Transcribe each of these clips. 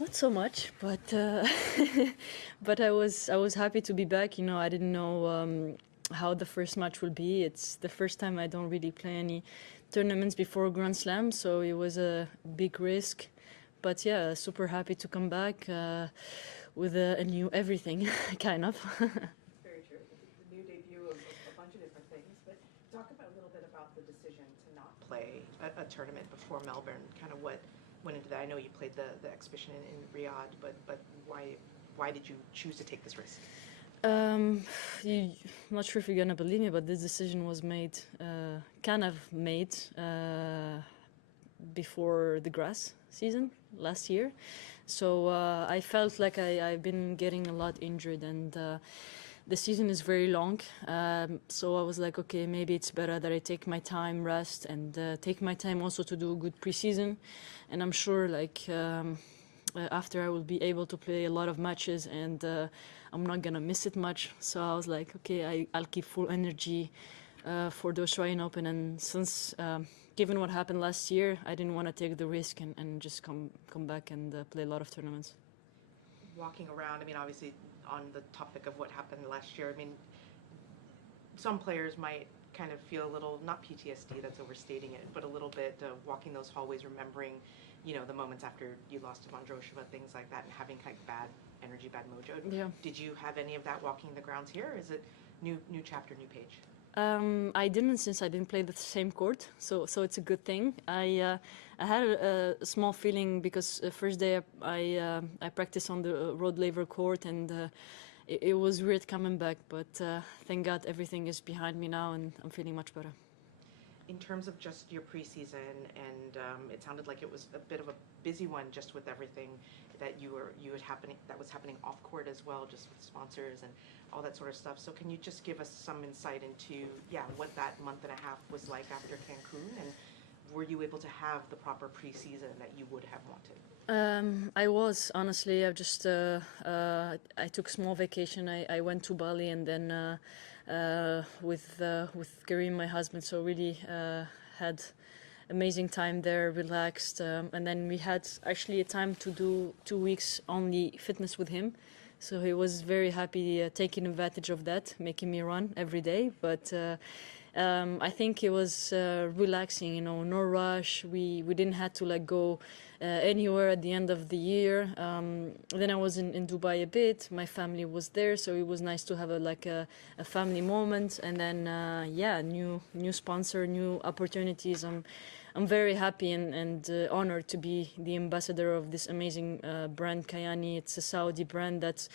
Not so much, but but I was happy to be back. You know, I didn't know how the first match will be. It's the first time I don't really play any tournaments before Grand Slam, so it was a big risk. But yeah, super happy to come back with a new everything, kind of. Very true. The new debut of a bunch of different things. But talk about a little bit about the decision to not play a tournament before Melbourne. Kind of what went into that. I know you played the exhibition in Riyadh, but why did you choose to take this risk? I'm not sure if you're gonna believe me, but this decision was made, kind of made before the grass season last year. So I felt like I've been getting a lot injured, and the season is very long. So I was like, okay, maybe it's better that I take my time, rest, and take my time also to do a good preseason. And I'm sure, like, after I will be able to play a lot of matches, and I'm not gonna miss it much. So I was like, okay, I'll keep full energy for the Australian Open. And since, given what happened last year, I didn't want to take the risk and just come back and play a lot of tournaments. Walking around, I mean, obviously on the topic of what happened last year, I mean, some players might kind of feel a little, not PTSD, that's overstating it, but a little bit walking those hallways, remembering, you know, the moments after you lost to Andreeva, things like that, and having kind of bad energy, bad mojo. Yeah. Did you have any of that walking the grounds here? Or is it new chapter, new page? I didn't, since I didn't play the same court, so it's a good thing. I had a small feeling because first day I practiced on the road level court, and it was weird coming back, but thank God everything is behind me now, and I'm feeling much better. In terms of just your preseason, and it sounded like it was a bit of a busy one, just with everything that that was happening off court as well, just with sponsors and all that sort of stuff. So can you just give us some insight into, yeah, what that month and a half was like after Cancun, and were you able to have the proper preseason that you would have wanted? I was, honestly. I've just I took a small vacation. I went to Bali, and then with Karim, my husband, so really had amazing time there, relaxed, and then we had actually a time to do 2 weeks only fitness with him. So he was very happy, taking advantage of that, making me run every day. But I think it was relaxing, you know, no rush. We didn't have to like go anywhere at the end of the year. Then I was in Dubai a bit. My family was there, so it was nice to have a family moment. And then yeah, new sponsor, new opportunities. I'm very happy and honored to be the ambassador of this amazing brand, Kayani. It's a Saudi brand that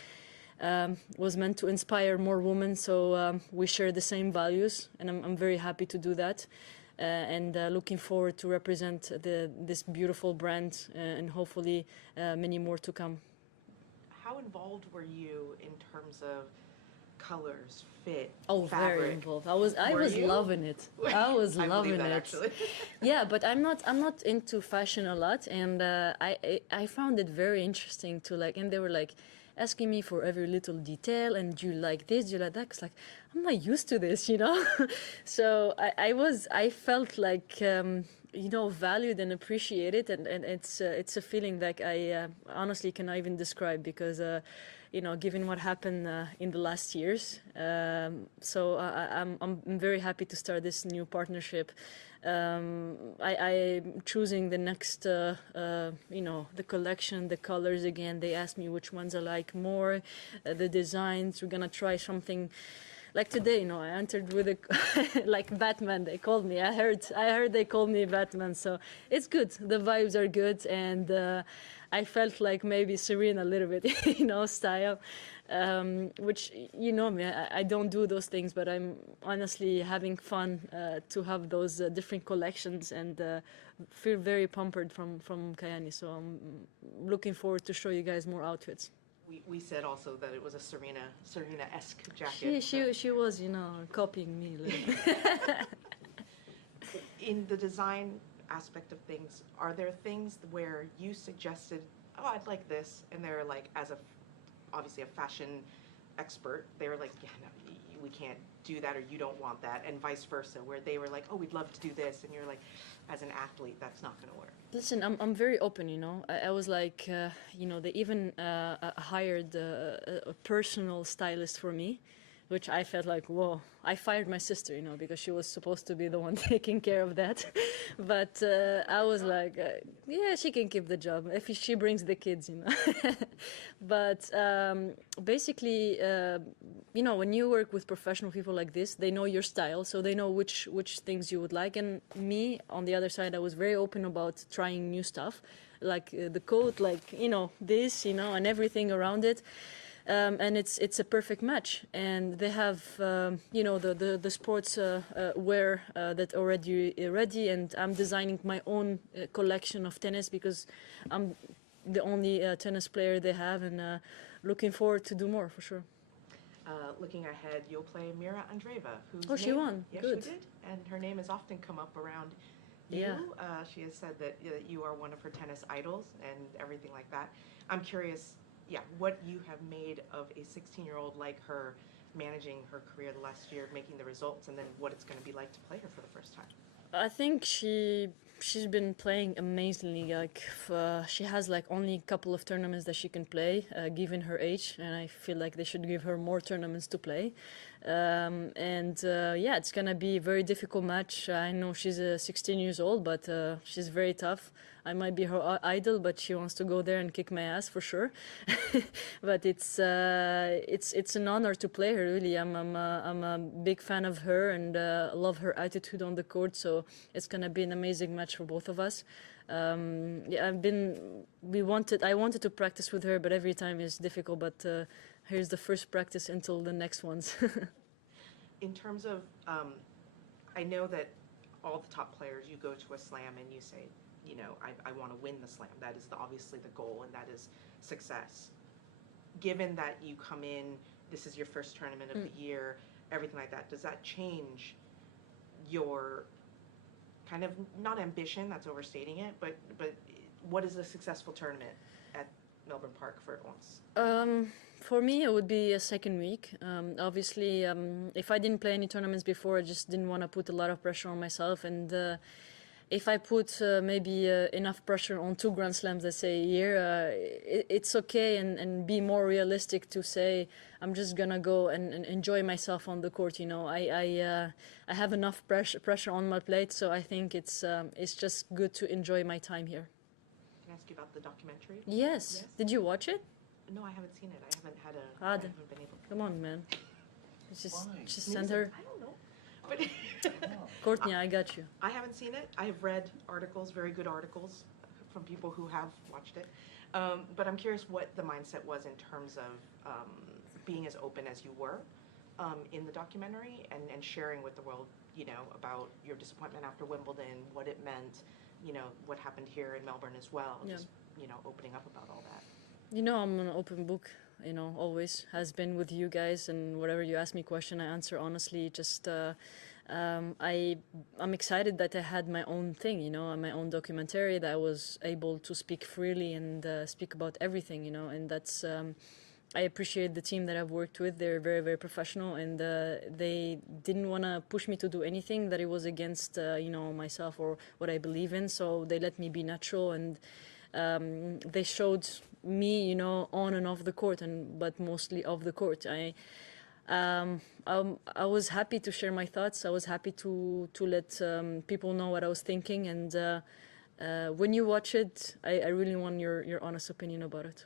was meant to inspire more women, so we share the same values, and I'm very happy to do that. And looking forward to represent this beautiful brand, and hopefully many more to come. How involved were you in terms of colors, fit, fabric? Very involved. I was loving it. I was loving it. Actually. Yeah, but I'm not into fashion a lot, and I found it very interesting to like. And they were like asking me for every little detail, and do you like this? Do you like that? 'Cause like I'm not used to this, you know. So I felt like you know, valued and appreciated, and it's a feeling that I honestly cannot even describe, because you know, given what happened in the last years. So I'm very happy to start this new partnership. I'm choosing the next, you know, the collection, the colors again. They asked me which ones I like more, the designs. We're gonna try something. Like today, you know, I entered with a like Batman. They called me. I heard they called me Batman. So it's good. The vibes are good, and I felt like maybe Serena a little bit, you know, style. Which, you know me, I don't do those things, but I'm honestly having fun to have those different collections, and feel very pampered from Kayani. So I'm looking forward to show you guys more outfits. We said also that it was a Serena-esque jacket. She was, you know, copying me a little bit. In the design aspect of things, are there things where you suggested, oh, I'd like this, and they're like, as obviously a fashion expert, they were like, yeah, no, we can't do that, or you don't want that, and vice versa, where they were like, oh, we'd love to do this, and you're like, as an athlete, that's not going to work. Listen, I'm very open, you know. I was like, you know, they even hired a personal stylist for me, which I felt like, whoa. I fired my sister, you know, because she was supposed to be the one taking care of that. But I was like, yeah, she can keep the job if she brings the kids, you know. But basically, you know, when you work with professional people like this, they know your style, so they know which things you would like. And me, on the other side, I was very open about trying new stuff, like the coat, like, you know, this, you know, and everything around it. And it's a perfect match, and they have you know, the sports wear that already ready, and I'm designing my own collection of tennis because I'm the only tennis player they have, and looking forward to do more for sure. Looking ahead, you'll play Mirra Andreeva, who's Oh, she won. Yes, Good. she did, and her name has often come up around you. Yeah. She has said that you are one of her tennis idols and everything like that. I'm curious, yeah, what you have made of a 16-year-old like her, managing her career the last year, making the results, and then what it's going to be like to play her for the first time. I think she's been playing amazingly. Like she has like only a couple of tournaments that she can play, given her age, and I feel like they should give her more tournaments to play. And yeah, it's gonna be a very difficult match. I know she's 16 years old, but she's very tough. I might be her idol, but she wants to go there and kick my ass for sure. But it's an honor to play her. Really, I'm a big fan of her, and love her attitude on the court. So it's gonna be an amazing match for both of us. Yeah, I wanted to practice with her, but every time is difficult. But here's the first practice until the next ones. In terms of, I know that all the top players, you go to a slam and you say, you know, I want to win the slam. That is obviously the goal, and that is success. Given that you come in, this is your first tournament of the year, everything like that, does that change your kind of, not ambition, that's overstating it, but what is a successful tournament at Melbourne Park for Ons? For me, it would be a second week. Obviously, if I didn't play any tournaments before, I just didn't want to put a lot of pressure on myself. And if I put maybe enough pressure on 2 Grand Slams, let's say, a year, it's okay, and be more realistic to say, I'm just going to go and enjoy myself on the court. You know, I have enough pressure on my plate, so I think it's just good to enjoy my time here. Can I ask you about the documentary? Yes. Did you watch it? No, I haven't seen it. I haven't been able to. Come on, man. Just Snooze send it. her. I don't know. But Courtney, I got you. I haven't seen it. I have read articles, very good articles, from people who have watched it. But I'm curious what the mindset was in terms of being as open as you were in the documentary, and sharing with the world, you know, about your disappointment after Wimbledon, what it meant, you know, what happened here in Melbourne as well. Yeah. Just, you know, opening up about all that. You know, I'm an open book, you know, always has been with you guys, and whatever you ask me question, I answer honestly. Just I'm excited that I had my own thing, you know, my own documentary, that I was able to speak freely and speak about everything, you know, and that's I appreciate the team that I've worked with. They're very, very professional, and they didn't want to push me to do anything that it was against, you know, myself or what I believe in. So they let me be natural, and they showed me, you know, on and off the court, but mostly off the court. I was happy to share my thoughts. I was happy to let people know what I was thinking, and when you watch it, I really want your honest opinion about it.